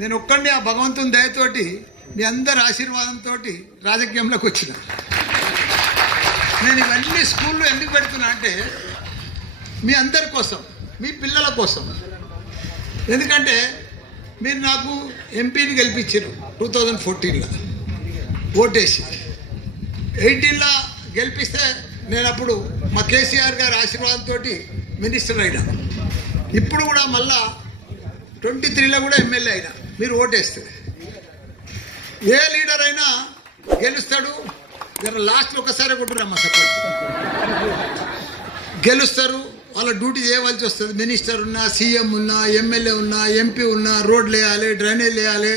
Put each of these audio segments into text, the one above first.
నేను ఒక్కడిని ఆ భగవంతుని దయతోటి మీ అందరి ఆశీర్వాదంతో రాజకీయంలోకి వచ్చిన. నేను ఇవన్నీ స్కూల్లో ఎందుకు పెడుతున్నా అంటే మీ అందరి కోసం, మీ పిల్లల కోసం. ఎందుకంటే మీరు నాకు ఎంపీని గెలిపించారు 2014లో ఓటేసి. 18లో గెలిపిస్తే నేను అప్పుడు మా కేసీఆర్ గారి ఆశీర్వాదంతో మినిస్టర్ అయినా. ఇప్పుడు కూడా మళ్ళా 23లో కూడా ఎమ్మెల్యే అయినా. మీరు ఓటేస్తే ఏ లీడర్ అయినా గెలుస్తాడు. లాస్ట్లో ఒకసారి కొట్టురమ్మా సపోర్ట్ గెలుస్తారు. వాళ్ళ డ్యూటీ చేయవలసి వస్తుంది. మినిస్టర్ ఉన్నా, సీఎం ఉన్నా, ఎమ్మెల్యే ఉన్నా, ఎంపీ ఉన్నా, రోడ్లు వేయాలి, డ్రైనేజ్ వేయాలి,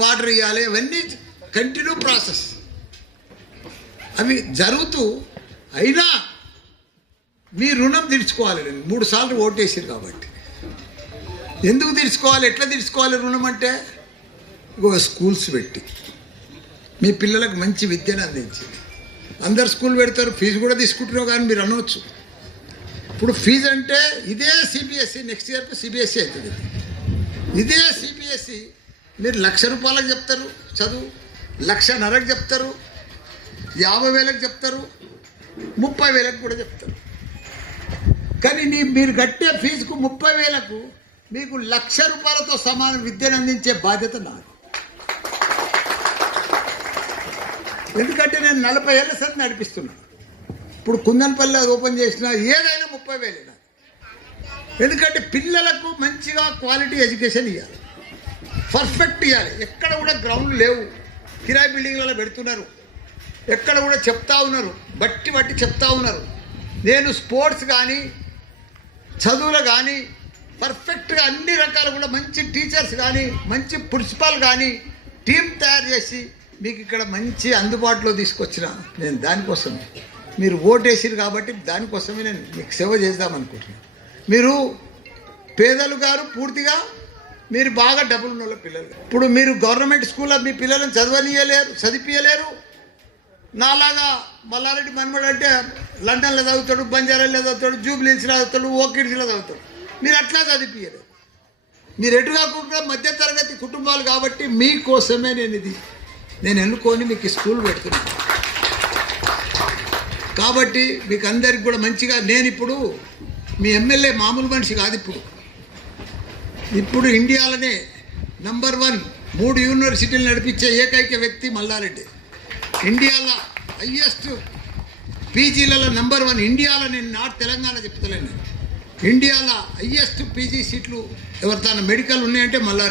వాటర్ ఇవ్వాలి. ఇవన్నీ కంటిన్యూ ప్రాసెస్. అవి జరుగుతూ అయినా మీ రుణం తీర్చుకోవాలి. నేను 3 సార్లు ఓటేసారు కాబట్టి ఎందుకు తీర్చుకోవాలి, ఎట్లా తీర్చుకోవాలి రుణం అంటే స్కూల్స్ పెట్టి మీ పిల్లలకు మంచి విద్యను అందించి. అందరు స్కూల్ పెడతారు, ఫీజు కూడా తీసుకుంటున్నావు కానీ మీరు అనవచ్చు. ఇప్పుడు ఫీజు అంటే ఇదే సిబిఎస్ఈ, నెక్స్ట్ ఇయర్కు సిబిఎస్ఈ అవుతుంది. ఇదే సిబిఎస్ఈ మీరు ₹1,00,000 చెప్తారు చదువు, ₹1,50,000 చెప్తారు, 50,000 చెప్తారు, 30,000 కూడా చెప్తారు. కానీ మీరు కట్టే ఫీజుకు 30,000కు మీకు ₹1,00,000తో సమాన విద్యను అందించే బాధ్యత నాది. ఎందుకంటే నేను 40 ఏళ్ళ సరి నడిపిస్తున్నాను. ఇప్పుడు కుందన్పల్లి అది ఓపెన్ చేసినా ఏదైనా 30,000. ఎందుకంటే పిల్లలకు మంచిగా క్వాలిటీ ఎడ్యుకేషన్ ఇవ్వాలి, పర్ఫెక్ట్ ఇవ్వాలి. ఎక్కడ కూడా గ్రౌండ్ లేవు, కిరాయి బిల్డింగ్లలో పెడుతున్నారు. ఎక్కడ కూడా చెప్తా ఉన్నారు, బట్టి చెప్తా ఉన్నారు. నేను స్పోర్ట్స్ కానీ చదువులు కానీ పర్ఫెక్ట్గా అన్ని రకాలు కూడా మంచి టీచర్స్ కానీ మంచి ప్రిన్సిపాల్ కానీ టీం తయారు చేసి మీకు ఇక్కడ మంచి అందుబాటులో తీసుకొచ్చిన. నేను దానికోసం మీరు ఓటేసిరు కాబట్టి దానికోసమే నేను మీకు సేవ చేద్దామనుకుంటున్నాను. మీరు పేదలు గారు పూర్తిగా మీరు బాగా డబ్బులు ఉన్న పిల్లలు. ఇప్పుడు మీరు గవర్నమెంట్ స్కూల్లో మీ పిల్లలను చదివించలేరు. నాలాగా మల్లారెడ్డి మన్మడు అంటే లండన్లో చదువుతాడు, బంజారాలో చదువుతాడు, జూబ్లీహిల్స్లో చదువుతాడు, ఓకిడ్స్లో చదువుతాడు. మీరు అట్లా చదివించలేరు. మీరు ఎటు కాకుండా మధ్యతరగతి కుటుంబాలు కాబట్టి మీకోసమే నేను ఎన్నుకొని మీకు స్కూల్ పెడుతున్నాను. కాబట్టి మీకు అందరికి కూడా మంచిగా. నేను ఇప్పుడు మీ ఎమ్మెల్యే మామూలు మనిషి కాదు. ఇప్పుడు ఇండియాలోనే నంబర్ 1 3 యూనివర్సిటీలు నడిపించే ఏకైక వ్యక్తి మల్లారెడ్డి. ఇండియాలో హైయెస్ట్ పీజీలలో నంబర్ 1 ఇండియాలో. నేను నార్త్ తెలంగాణ చెప్తలేను. ఇండియాలో హైయెస్ట్ పీజీ సీట్లు ఎవరితో మెడికల్ ఉన్నాయంటే మల్లారెడ్డి.